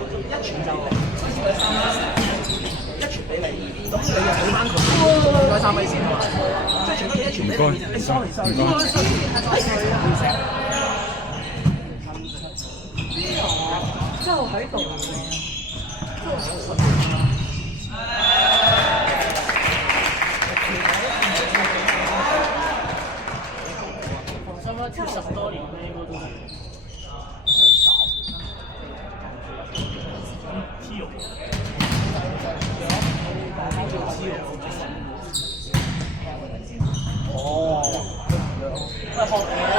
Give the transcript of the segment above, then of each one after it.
一傳就一傳俾你，咁你又俾翻佢，唔該3米線啊嘛，即係傳多幾一傳俾你。sorry，就喺度。跳10多年咧，應該都係。哦，喂，學我啦。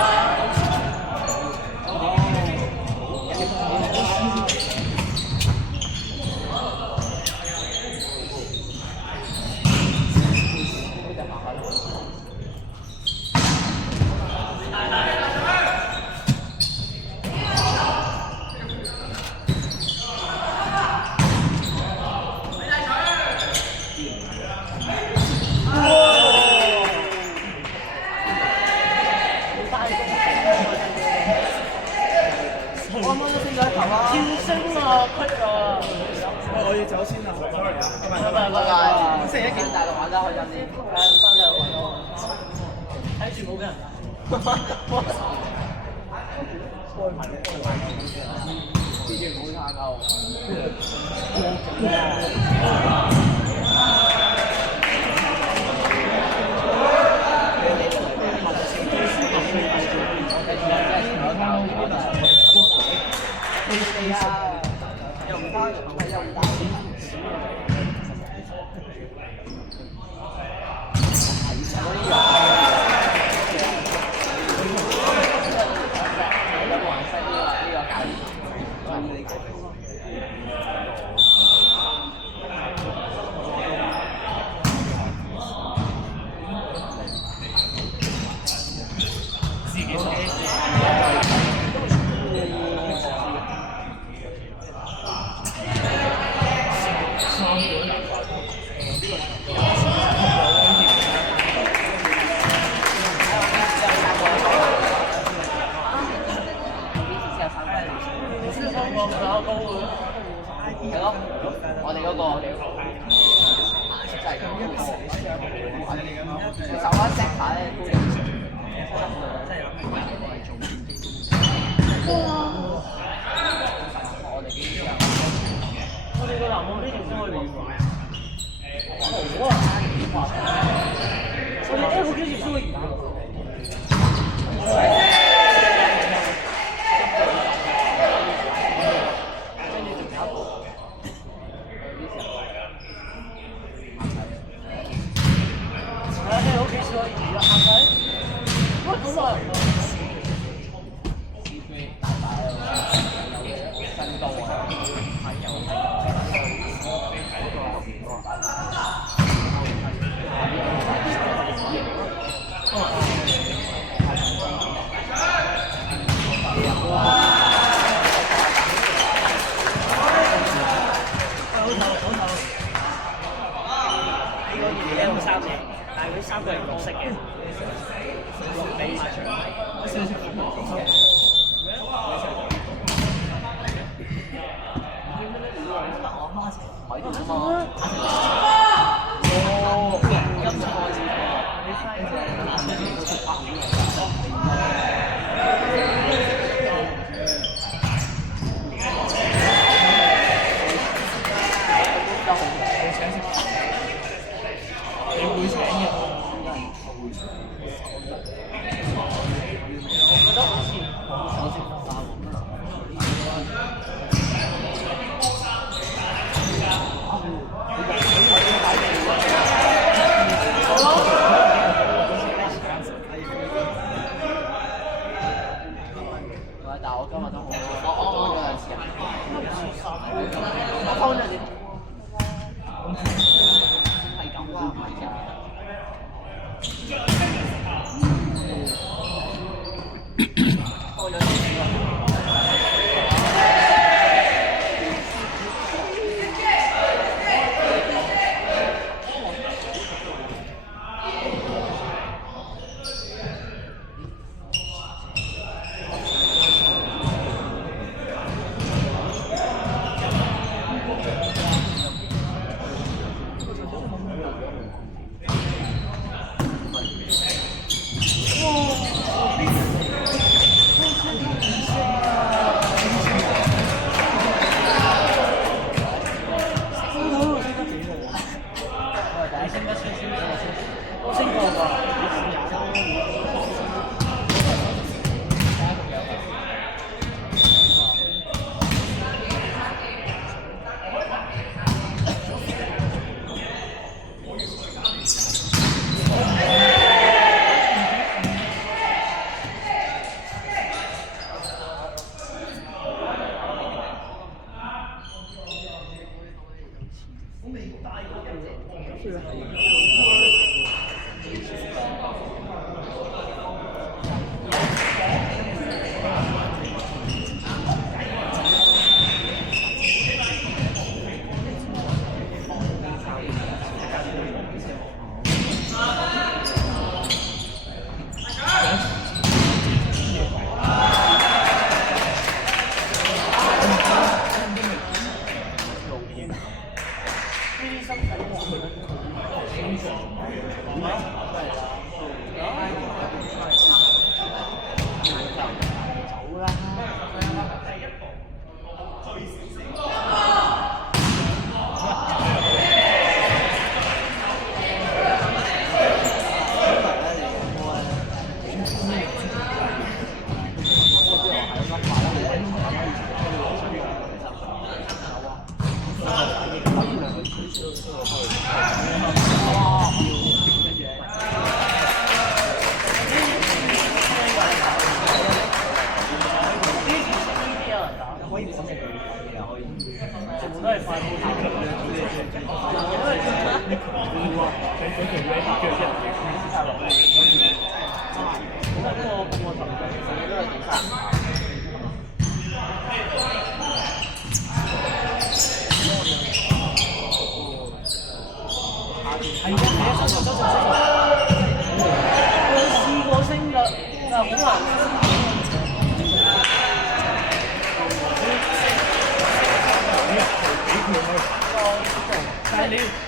跳升啊，屈啊！我要走先啦 ，sorry 啊，拜拜。星期一見大陸玩得開心啲，翻嚟玩咯，睇住冇俾人打。啲嘢唔好太鳩。又唔得，又唔打。係咯，我哋嗰個真係手一隻牌咧，我哋個籃網呢條先可以練喎。好啊！我哋呢個幾時先會練啊？但係佢3個係綠色嘅，比下場。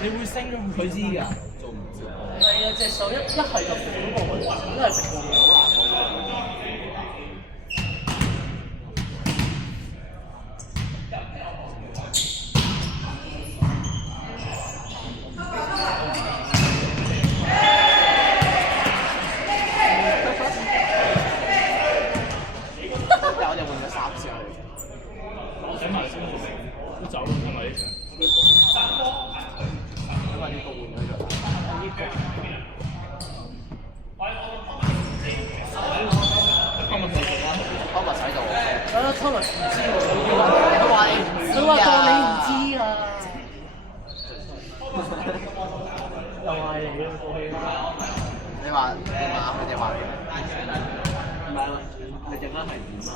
你會升咗佢知㗎？做唔知？係啊，隻手一係就扶過去，一係直過去。我哋換咗3次去。我睇埋先，都走啦，係咪呢場？因為呢個換咗咗。Thomas 喺度。Thomas 唔知喎，佢話當你唔知啊。又係嚟嘅過氣啦。你話點啊？佢哋話唔係啊，你陣間係點啊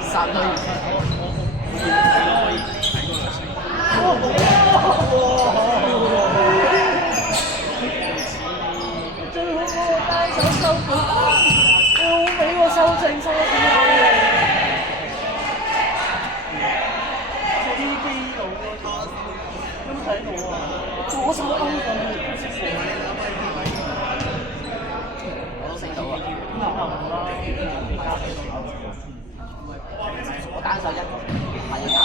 ？3個月。最好嗰個單手收盤，最好俾我收正收得點好嘅。TB 佬啊，有冇睇到啊？左手勾緊我都升到啊！我單手一個，係要打。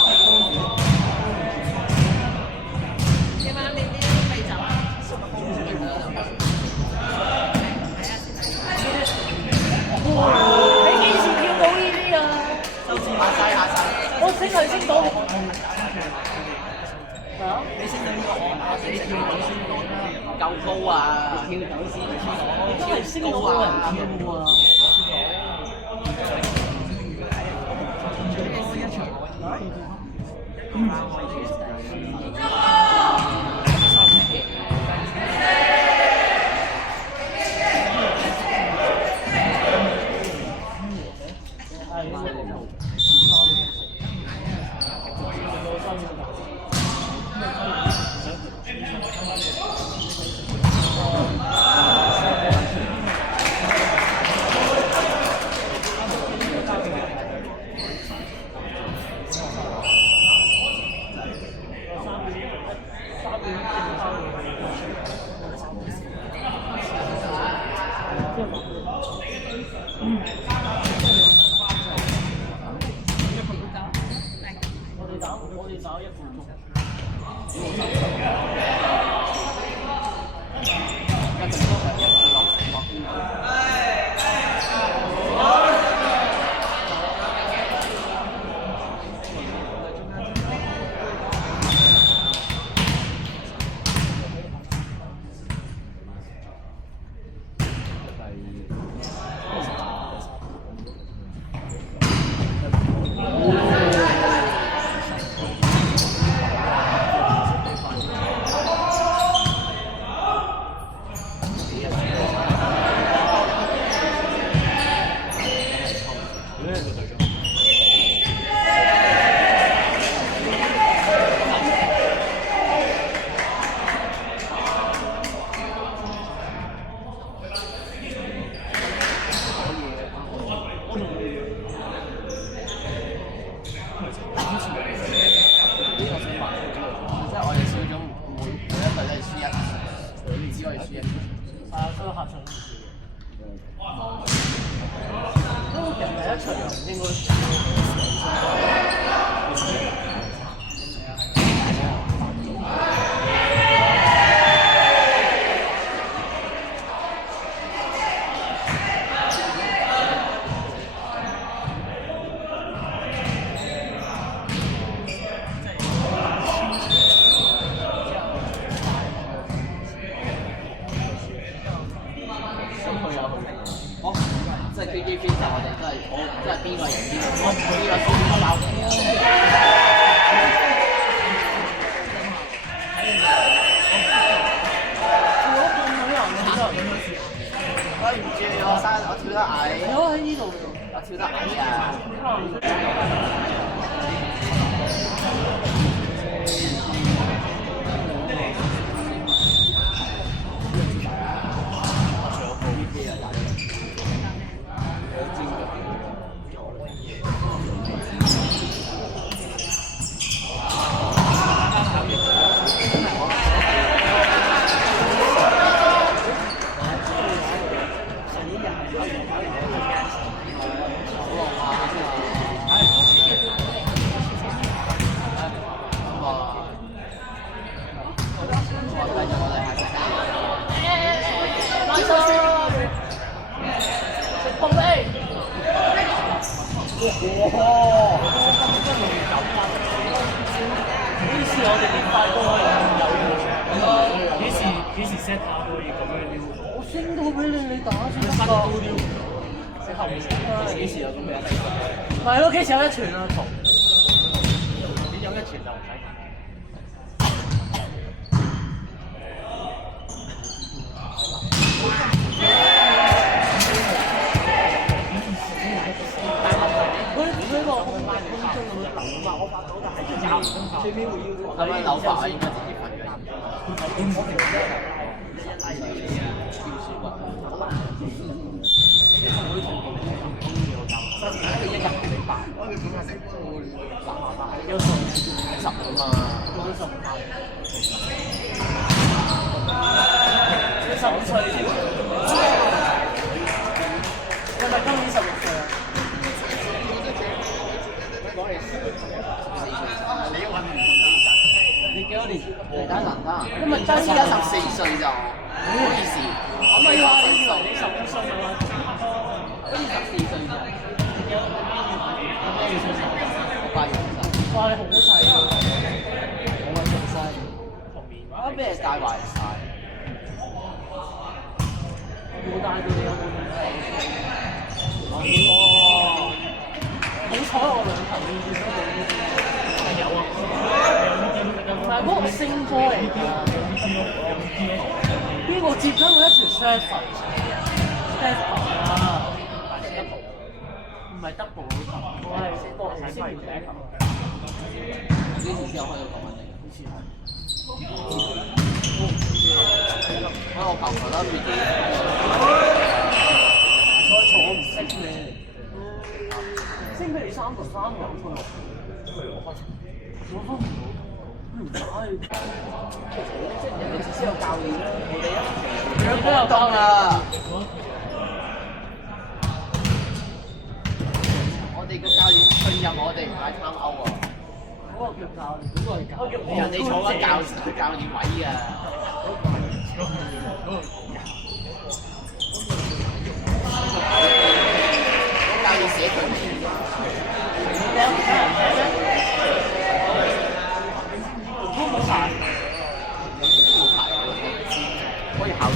夜晚你啲啤酒啊？你幾時跳到呢啲啊？下晒。我升係升到。嚇？你升到呢個你跳到先唔夠高啊！跳到先真係升到冇人跳啊！一場應該。即係 KTV 就我哋都係即係邊個贏邊個輸邊個包。我唔知我跳得矮。我喺呢度，我跳得矮啊！幾時 set 下可以咁樣撩？我升到俾你打先得㗎。識後面幾時有咁嘅？咪係咯，幾時有一傳啊？同你有一傳就唔使揀。最尾會要咁樣扭法啊，應該自己瞓嘅。有10啊嘛，你15歲添，你咪今年16歲啊？你幾多年？你打難打，因為真而家14歲就，唔好意思，我咪話你以為你15歲啊？好似14歲咋？我8月20。哇！你好細啊！我咪仲細，我俾人帶壞晒。冇帶到你有冇用？好彩我兩頭面見到你。有啊，但係嗰個聲波嚟㗎，邊個接親我一傳 seven 啊？唔係 double， 我係博先第一球。幾時先可以講緊你？我球球得別啲。我從我唔識你，升俾你3同3兩個6，我分唔到，唔打你。人哋至少有教練啦，我哋你都有當啦。我哋個教練信任我哋，唔係參歐喎。嗰個叫教練，嗰個係教練。人哋坐緊教練位㗎。教練寫佢名。都冇牌，可以考過。